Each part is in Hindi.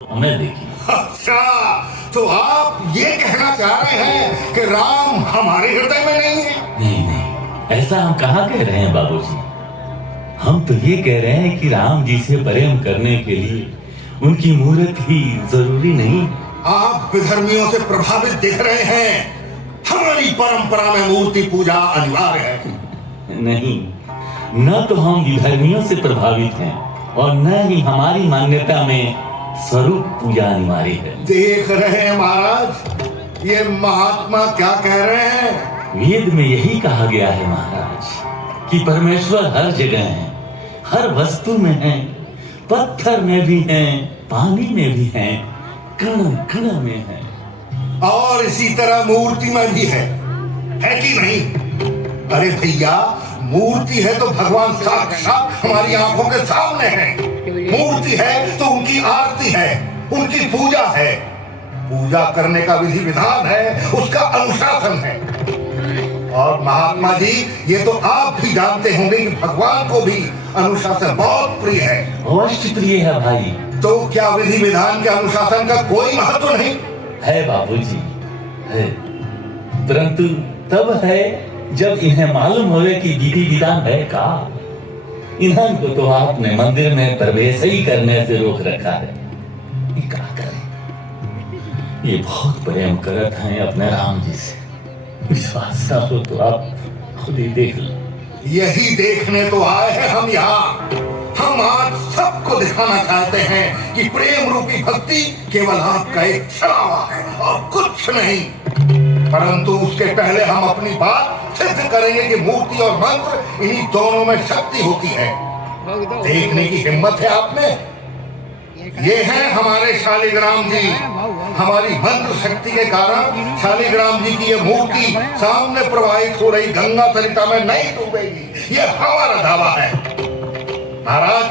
हमें देखिए। अच्छा, तो आप ये कहना चाह रहे हैं कि राम हमारे हृदय में नहीं है? नहीं नहीं, ऐसा हम कहाँ कह रहे हैं बाबूजी। हम तो ये कह रहे हैं कि राम जी से प्रेम करने के लिए उनकी मूर्त ही जरूरी नहीं। आप विधर्मियों से प्रभावित दिख रहे हैं। हमारी परंपरा में मूर्ति पूजा अनिवार्य है। नहीं, न तो हम विधर्मियों से प्रभावित हैं और न ही हमारी मान्यता में स्वरूप पूजा अनिवार्य है। देख रहे हैं महाराज, ये महात्मा क्या कह रहे हैं? वेद में यही कहा गया है महाराज कि परमेश्वर हर जगह है, हर वस्तु में है, पत्थर में भी है, पानी में भी है, कण कण में है, और इसी तरह मूर्ति में भी है कि नहीं? अरे भैया, मूर्ति है तो भगवान साक्षात हमारी आंखों के सामने है। मूर्ति है तो उनकी आरती है, उनकी पूजा है। पूजा करने का विधि विधान है, उसका अनुशासन है। और महात्मा जी, ये तो आप भी जानते होंगे कि भगवान को भी अनुशासन बहुत प्रिय है। अवश्य प्रिय है भाई। तो क्या विधि विधान के अनुशासन का कोई महत्व नहीं है? बाबूजी है, परंतु तब है जब इन्हें मालूम होवे कि विधि विधान है का। इन्हें को तो आपने मंदिर में प्रवेश ही करने से रोक रखा है। ये क्या करें? ये बहुत प्रेम करत हैं अपने राम जी से। विश्वास ना हो तो आप खुद ही देख लो। यही देखने तो आए हैं हम यहाँ। हम आज सबको दिखाना चाहते हैं कि प्रेम रूपी भक्ति केवल आपका एक छलावा है और कुछ नहीं। परंतु उसके पहले हम अपनी बात सिद्ध करेंगे कि मूर्ति और मंत्र, इन्हीं दोनों में शक्ति होती है। देखने की हिम्मत है आप में? ये हैं हमारे शालिग्राम जी। हमारी मंत्र शक्ति के कारण शालिग्राम जी की ये मूर्ति सामने प्रवाहित हो रही गंगा सरिता में नहीं डूबेगी, ये हमारा दावा है। महाराज,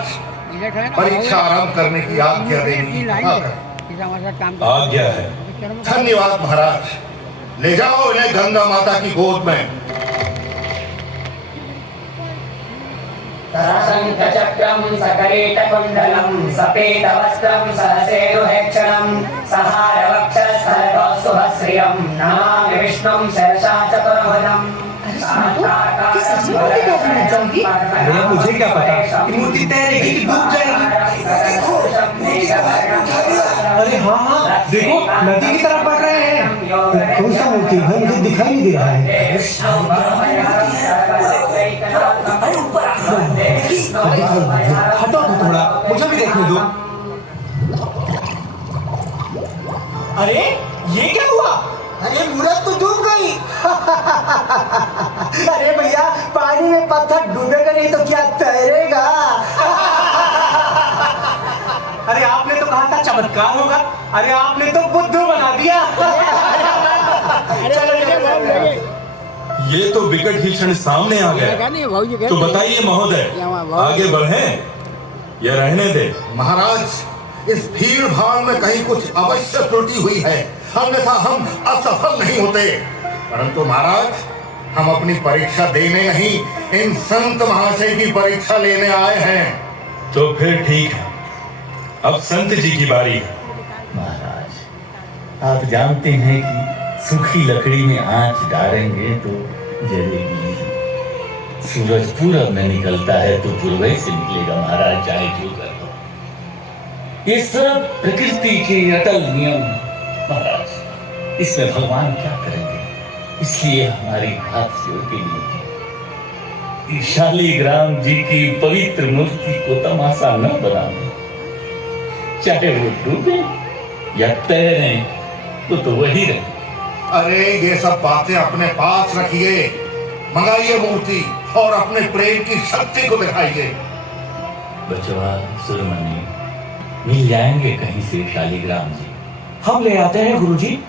परीक्षा आरंभ करने की आज्ञा देने की आज्ञा है। धन्यवाद महाराज। ले जाओ इन्हें गंगा माता की गोद में। शंखचक्रं सकरीटकुण्डलं सपेतवस्त्रं सहसेरुहेक्षणं सहारवक्षस्थलकौस्तुभश्रियं नमामि विष्णुं शिरसा चतुर्भुजम्। अरे मुझे क्या पता कि मूर्ति तैरेगी कि डूब जाएगी। अरे हाँ हाँ, देखो नदी की तरफ बढ़ रहे हैं। कौन सा मूर्ति है? मुझे दिखाई नहीं दे रहा है। हटो तो थोड़ा, मुझे भी देखने दो। अरे ये क्या हुआ? अरे मूर्त तो डूब गई। अरे भैया, पानी में पत्थर डूबेगा नहीं तो क्या तैरेगा? अरे आपने तो कहा था चमत्कार होगा। अरे आपने तो बुद्धू बना दिया। ये तो विकट ही क्षण सामने आ गया। तो बताइए महोदय, आगे बढ़ें या रहने दे? महाराज, इस भीड़ भाड़ में कहीं कुछ अवश्य त्रुटि हुई है, अन्यथा हम असफल नहीं होते। परंतु महाराज, हम अपनी परीक्षा देने नहीं, इन संत महाशय की परीक्षा लेने आए हैं। तो फिर ठीक है, अब संत जी की बारी है। महाराज, आप जानते हैं कि सूखी लकड़ी में आंच डालेंगे तो जलेगी। सूरज पूरब में निकलता है तो पूर्व से निकलेगा महाराज, चाहे जो कर लो। ये सब प्रकृति के अटल नियम महाराज, इसमें भगवान क्या करेंगे? इसलिए हमारी हाथ जोड़ के लिए शालिग्राम जी की पवित्र मूर्ति को तमाशा न बनाना। चाहे वो डूबे या तैरे तो वही रहे। अरे ये सब बातें अपने पास रखिए, मंगाइए मूर्ति और अपने प्रेम की शक्ति को दिखाइए। बचवा सुरमणि, मिल जाएंगे कहीं से शालिग्राम जी। हम ले आते हैं गुरुजी।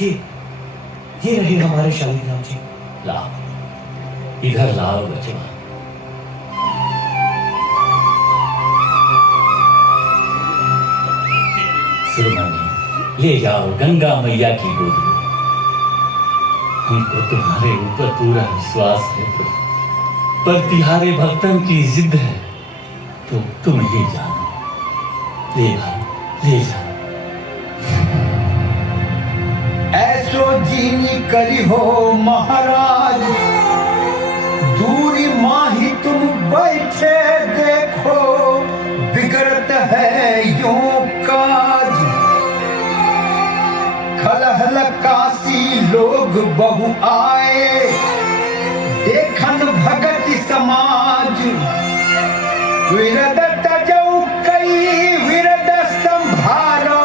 ये रहे हमारे शालिग्राम जी। लाओ, इधर लाओ बचवा। सुरमणि, ले जाओ गंगा मैया की गोद में। हमको तुम्हारे ऊपर पूरा विश्वास है प्रभु, पर तिहारे भक्तन की जिद है तो तुम ही जानो। ले भाई ले जा। ऐसो जीनी करी हो महाराज, दूरी माही तुम बैठे देखो, बिगड़त है यूं काज। खलहल काशी लोग बहु आए, देखन भगत समाज। विरद तजौ कई विरद संभारो,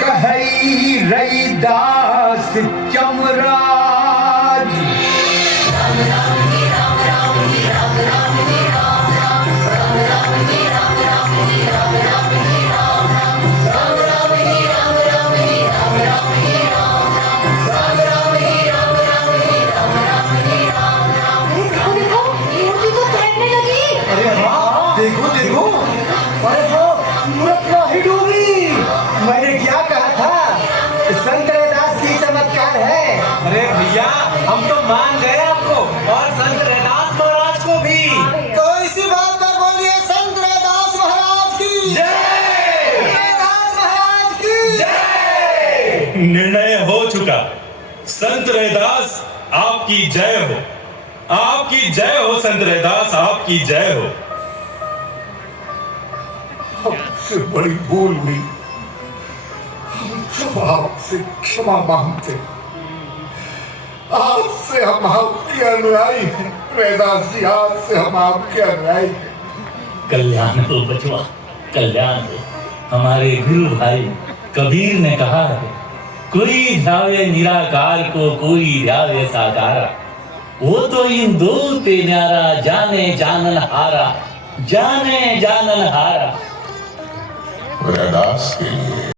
कहई रईदास चमराज। देखो देखो, अरे वो मूर्ख ही डूबी। मैंने क्या कहा था, संत रैदास की चमत्कार है। अरे भैया हम तो मान गए आपको और संत रैदास महाराज को भी। तो इसी बात पर बोलिए, संत रैदास महाराज की जय। रैदास महाराज की जय। निर्णय हो चुका, संत रैदास आपकी जय हो, आपकी जय हो संत रैदास, आपकी जय हो। हमसे बड़ी भूल हुई, हम आपसे क्षमा मांगते हैं। आज से हम आपके अनुयायी हैं रैदास जी, आज से हम आपके अनुयायी हैं। कल्याण हो बचवा, कल्याण हो। हमारे गुरु भाई कबीर ने कहा है, कोई ध्यावे निराकार को, कोई ध्यावे साकारा। वो तो इन दो ते न्यारा, जाने जानन हारा, जाने जानन हारा। रैदास के लिए